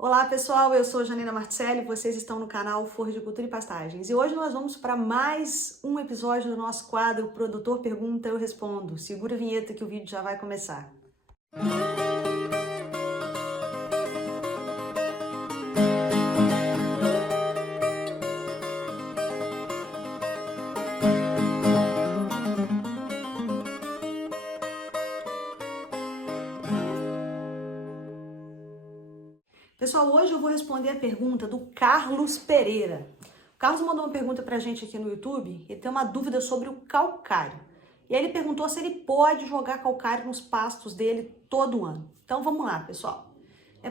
Olá pessoal, eu sou Janina Marticelli, vocês estão no canal Floricultura e Pastagens e hoje nós vamos para mais um episódio do nosso quadro O Produtor Pergunta, Eu Respondo. Segura a vinheta que o vídeo já vai começar. Pessoal, hoje eu vou responder a pergunta do Carlos Pereira. O Carlos mandou uma pergunta pra gente aqui no YouTube e tem uma dúvida sobre o calcário. E aí ele perguntou se ele pode jogar calcário nos pastos dele todo ano. Então vamos lá, pessoal.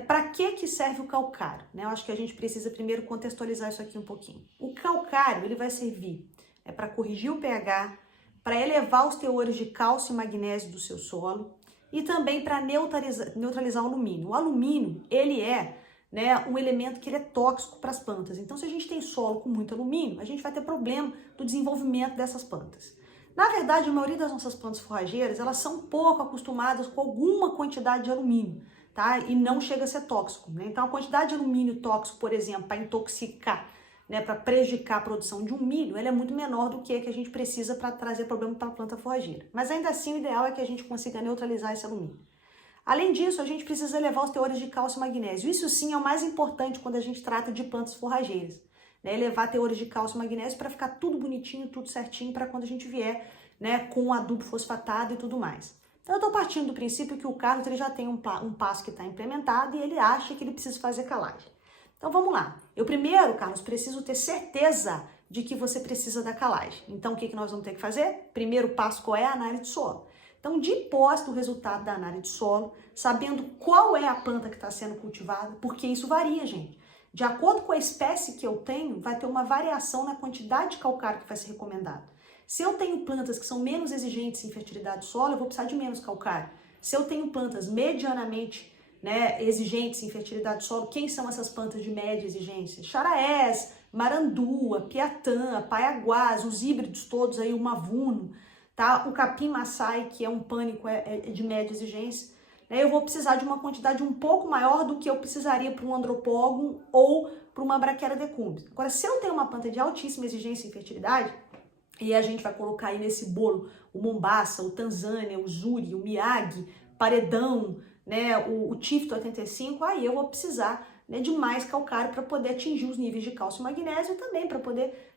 Para que serve o calcário? Eu acho que a gente precisa primeiro contextualizar isso aqui um pouquinho. O calcário ele vai servir para corrigir o pH, para elevar os teores de cálcio e magnésio do seu solo e também para neutralizar o alumínio. O alumínio ele é um elemento que ele é tóxico para as plantas. Então, se a gente tem solo com muito alumínio, a gente vai ter problema do desenvolvimento dessas plantas. Na verdade, a maioria das nossas plantas forrageiras, elas são pouco acostumadas com alguma quantidade de alumínio, tá? E não chega a ser tóxico, Então, a quantidade de alumínio tóxico, por exemplo, para intoxicar, para prejudicar a produção de um milho, ela é muito menor do que a gente precisa para trazer problema para a planta forrageira. Mas ainda assim, o ideal é que a gente consiga neutralizar esse alumínio. Além disso, a gente precisa elevar os teores de cálcio e magnésio. Isso sim é o mais importante quando a gente trata de plantas forrageiras. Elevar teores de cálcio e magnésio para ficar tudo bonitinho, tudo certinho, para quando a gente vier com o adubo fosfatado e tudo mais. Então eu estou partindo do princípio que o Carlos ele já tem um passo que está implementado e ele acha que ele precisa fazer calagem. Então vamos lá. Eu primeiro, Carlos, preciso ter certeza de que você precisa da calagem. Então o que nós vamos ter que fazer? Primeiro passo, qual é a análise de solo? Então, de posse do resultado da análise de solo, sabendo qual é a planta que está sendo cultivada, porque isso varia, gente. De acordo com a espécie que eu tenho, vai ter uma variação na quantidade de calcário que vai ser recomendado. Se eu tenho plantas que são menos exigentes em fertilidade do solo, eu vou precisar de menos calcário. Se eu tenho plantas medianamente exigentes em fertilidade do solo, quem são essas plantas de média exigência? Charaés, marandua, piatã, paiaguás, os híbridos todos aí, o mavuno, tá? O capim-maçai, que é um pânico de média exigência, eu vou precisar de uma quantidade um pouco maior do que eu precisaria para um andropógon ou para uma braquiária decumbens. Agora, se eu tenho uma planta de altíssima exigência em fertilidade, e a gente vai colocar aí nesse bolo o Mombaça, o Tanzânia, o Zuri, o Miyagi, Paredão, o Tifto 85, aí eu vou precisar de mais calcário para poder atingir os níveis de cálcio e magnésio e também para poder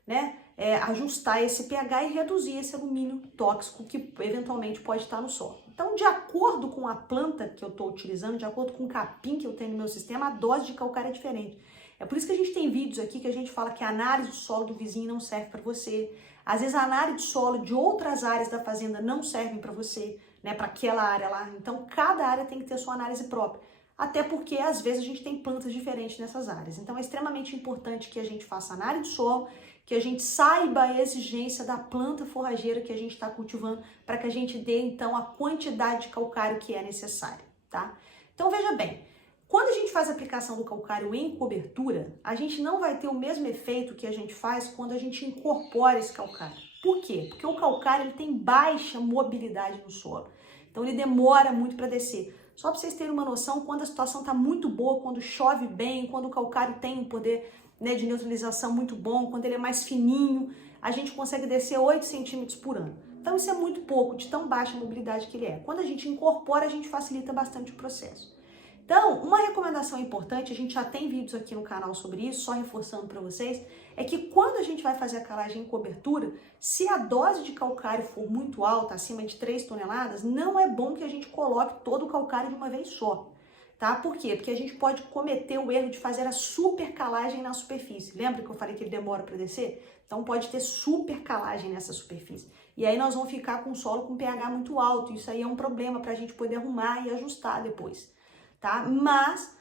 ajustar esse pH e reduzir esse alumínio tóxico que eventualmente pode estar no solo. Então, de acordo com a planta que eu estou utilizando, de acordo com o capim que eu tenho no meu sistema, a dose de calcário é diferente. É por isso que a gente tem vídeos aqui que a gente fala que a análise do solo do vizinho não serve para você. Às vezes a análise de solo de outras áreas da fazenda não servem para você, para aquela área lá. Então, cada área tem que ter sua análise própria. Até porque, às vezes, a gente tem plantas diferentes nessas áreas. Então, é extremamente importante que a gente faça análise de solo, que a gente saiba a exigência da planta forrageira que a gente está cultivando, para que a gente dê, então, a quantidade de calcário que é necessária, tá? Então, veja bem, quando a gente faz a aplicação do calcário em cobertura, a gente não vai ter o mesmo efeito que a gente faz quando a gente incorpora esse calcário. Por quê? Porque o calcário ele tem baixa mobilidade no solo. Então ele demora muito para descer. Só para vocês terem uma noção, quando a situação está muito boa, quando chove bem, quando o calcário tem um poder de neutralização muito bom, quando ele é mais fininho, a gente consegue descer 8 centímetros por ano. Então isso é muito pouco, de tão baixa mobilidade que ele é. Quando a gente incorpora, a gente facilita bastante o processo. Então, uma recomendação importante, a gente já tem vídeos aqui no canal sobre isso, só reforçando para vocês, é que quando a gente vai fazer a calagem em cobertura, se a dose de calcário for muito alta, acima de 3 toneladas, não é bom que a gente coloque todo o calcário de uma vez só, tá? Por quê? Porque a gente pode cometer o erro de fazer a super calagem na superfície. Lembra que eu falei que ele demora para descer? Então pode ter super calagem nessa superfície. E aí nós vamos ficar com o solo com pH muito alto, isso aí é um problema para a gente poder arrumar e ajustar depois. Tá? Mas,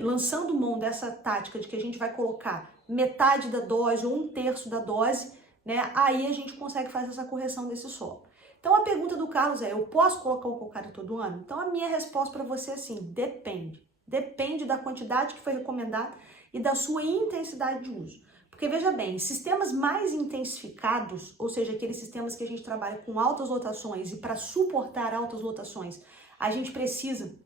lançando mão dessa tática de que a gente vai colocar metade da dose ou 1/3 da dose, aí a gente consegue fazer essa correção desse solo. Então a pergunta do Carlos é, eu posso colocar o calcário todo ano? Então a minha resposta para você é assim, depende. Depende da quantidade que foi recomendada e da sua intensidade de uso. Porque veja bem, sistemas mais intensificados, ou seja, aqueles sistemas que a gente trabalha com altas lotações e para suportar altas lotações, a gente precisa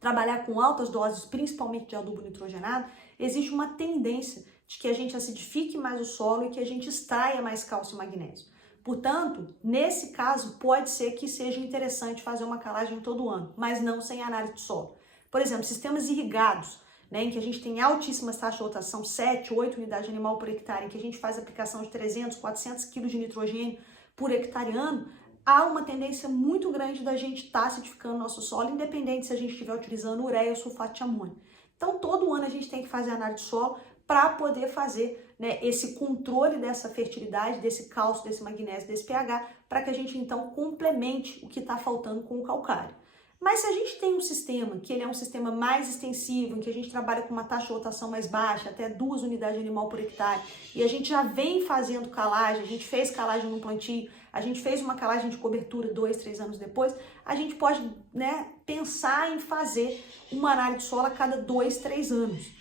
trabalhar com altas doses, principalmente de adubo nitrogenado, existe uma tendência de que a gente acidifique mais o solo e que a gente extraia mais cálcio e magnésio. Portanto, nesse caso, pode ser que seja interessante fazer uma calagem todo ano, mas não sem análise de solo. Por exemplo, sistemas irrigados, né, em que a gente tem altíssimas taxas de rotação, 7, 8 unidades de animal por hectare, em que a gente faz aplicação de 300, 400 quilos de nitrogênio por hectare ano, há uma tendência muito grande da gente estar acidificando nosso solo, independente se a gente estiver utilizando ureia ou sulfato de amônio. Então, todo ano a gente tem que fazer análise de solo para poder fazer, né, esse controle dessa fertilidade, desse cálcio, desse magnésio, desse pH, para que a gente então complemente o que está faltando com o calcário. Mas se a gente tem um sistema que ele é um sistema mais extensivo, em que a gente trabalha com uma taxa de rotação mais baixa, até 2 unidades de animal por hectare, e a gente já vem fazendo calagem, a gente fez calagem no plantio, a gente fez uma calagem de cobertura 2, 3 anos depois, a gente pode, né, pensar em fazer uma análise de solo a cada 2, 3 anos.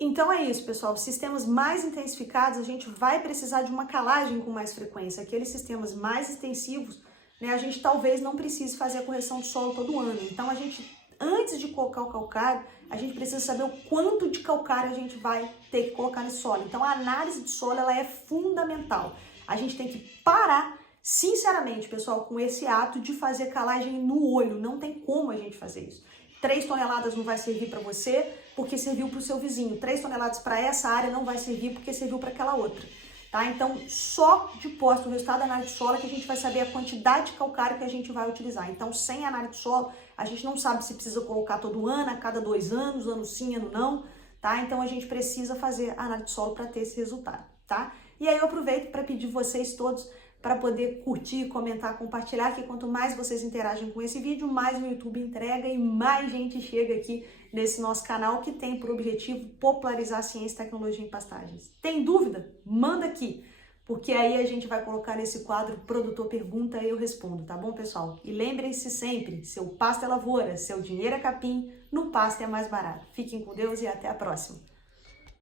Então é isso, pessoal. Sistemas mais intensificados, a gente vai precisar de uma calagem com mais frequência. Aqueles sistemas mais extensivos, né, a gente talvez não precise fazer a correção do solo todo ano. Então a gente, antes de colocar o calcário, a gente precisa saber o quanto de calcário a gente vai ter que colocar no solo. Então a análise de solo, ela é fundamental. A gente tem que parar, sinceramente, pessoal, com esse ato de fazer calagem no olho. Não tem como a gente fazer isso. 3 toneladas não vai servir para você porque serviu para o seu vizinho. 3 toneladas para essa área não vai servir porque serviu para aquela outra. Tá? Então, só de posse do resultado da análise de solo é que a gente vai saber a quantidade de calcário que a gente vai utilizar. Então, sem análise de solo, a gente não sabe se precisa colocar todo ano, a cada 2 anos, ano sim, ano não. Tá? Então, a gente precisa fazer a análise de solo para ter esse resultado. Tá? E aí eu aproveito para pedir vocês todos para poder curtir, comentar, compartilhar, que quanto mais vocês interagem com esse vídeo, mais o YouTube entrega e mais gente chega aqui nesse nosso canal que tem por objetivo popularizar a ciência e tecnologia em pastagens. Tem dúvida? Manda aqui, porque aí a gente vai colocar nesse quadro Produtor Pergunta e eu respondo, tá bom, pessoal? E lembrem-se sempre, seu pasto é lavoura, seu dinheiro é capim, no pasto é mais barato. Fiquem com Deus e até a próxima.